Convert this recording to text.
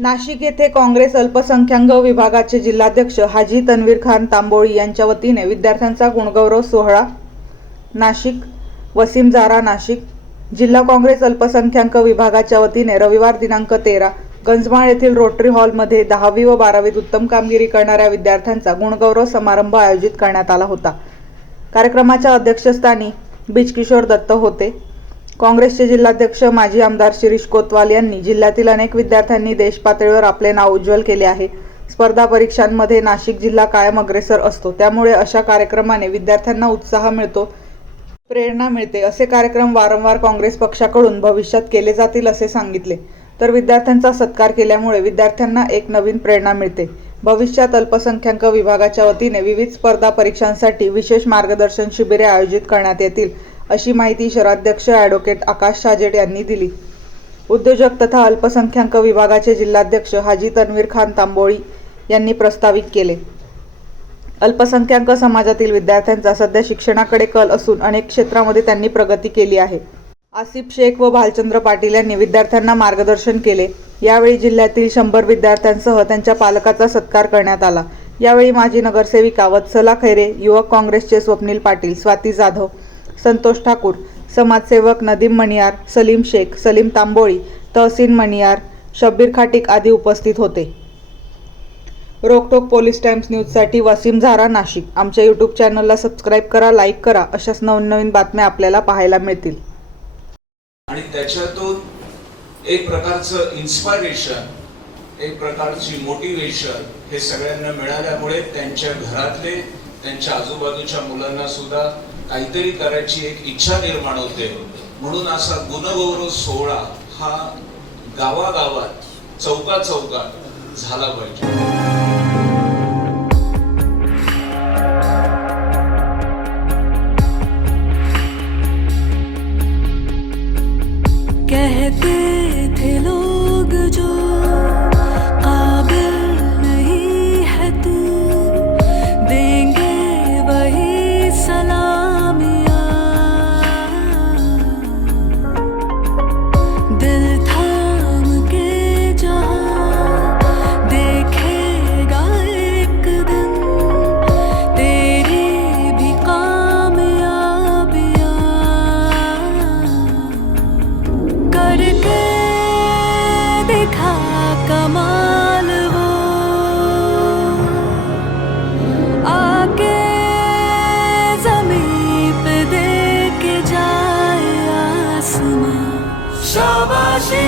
नाशिक येथे काँग्रेस अल्पसंख्याक विभागाचे जिल्हाध्यक्ष हाजी तन्वीर खान तांबोळी यांच्या वतीने विद्यार्थ्यांचा गुणगौरव सोहळा नाशिक वसीम जारा नाशिक जिल्हा काँग्रेस अल्पसंख्याक विभागाच्या वतीने रविवार दिनांक तेरा गंजमाळ येथील रोटरी हॉलमध्ये दहावी व बारावीत उत्तम कामगिरी करणाऱ्या विद्यार्थ्यांचा गुणगौरव समारंभ आयोजित करण्यात आला होता कार्यक्रमाच्या अध्यक्षस्थानी बीजकिशोर दत्त होते काँग्रेसचे जिल्हाध्यक्ष माजी आमदार शिरीष कोतवाल यांनी जिल्ह्यातील अनेक विद्यार्थ्यांनी देशपातळीवर आपले नाव उज्ज्वल केले आहे स्पर्धा परीक्षांमध्ये नाशिक जिल्हा कायम अग्रेसर असतो त्यामुळे अशा कार्यक्रमाने विद्यार्थ्यांना उत्साह मिळतो प्रेरणा मिळते असे कार्यक्रम वारंवार काँग्रेस पक्षाकडून भविष्यात केले जातील असे सांगितले तर विद्यार्थ्यांचा सत्कार केल्यामुळे विद्यार्थ्यांना एक नवीन प्रेरणा मिळते भविष्यात अल्पसंख्याक विभागाच्या वतीने विविध स्पर्धा परीक्षांसाठी विशेष मार्गदर्शन शिबिरे आयोजित करण्यात येतील अशी माहिती शहराध्यक्ष ॲडव्होकेट आकाश शाजेट यांनी दिली उद्योजक तथा अल्पसंख्याक विभागाचे जिल्हाध्यक्ष हाजी तन्वीर खान तांबोळी यांनी प्रस्तावित केले अल्पसंख्याक समाजातील विद्यार्थ्यांचा सध्या शिक्षणाकडे कल असून अनेक क्षेत्रामध्ये त्यांनी प्रगती केली आहे आसिफ शेख व भालचंद्र पाटील यांनी विद्यार्थ्यांना मार्गदर्शन केले यावेळी जिल्ह्यातील शंभर विद्यार्थ्यांसह त्यांच्या पालकाचा सत्कार करण्यात आला यावेळी माजी नगरसेविका वत्सला खैरे युवक काँग्रेसचे स्वप्नील पाटील स्वाती जाधव संतोष ठाकूर समाजसेवक नदीम मणियार सलीम शेख सलीम तांबोळी तहसीन मणियार शब्बीर खाटिक आदी उपस्थित होते रोकटोक पोलीस टाइम्स साठी वसीम झारा नाशिक आमच्या यूट्यूब चॅनलला सबस्क्राईब करा लाईक करा अशाच नवनवीन बातम्या आपल्याला पाहायला मिळतील आणि त्याच्यातून एक प्रकारचं इन्स्पायरेशन एक प्रकारची मोटिवेशन हे सगळ्यांना मिळाल्यामुळे त्यांच्या घरातले त्यांच्या आजूबाजूच्या मुलांना सुद्धा काहीतरी करायची एक इच्छा निर्माण होते म्हणून असा गुणगौरव सोहळा हा गावागावात चौका चौका झाला पाहिजे कहते थे लोग जो दिखा कमाल वो आके जमीन पे दे के जाए आसमां शाबाशी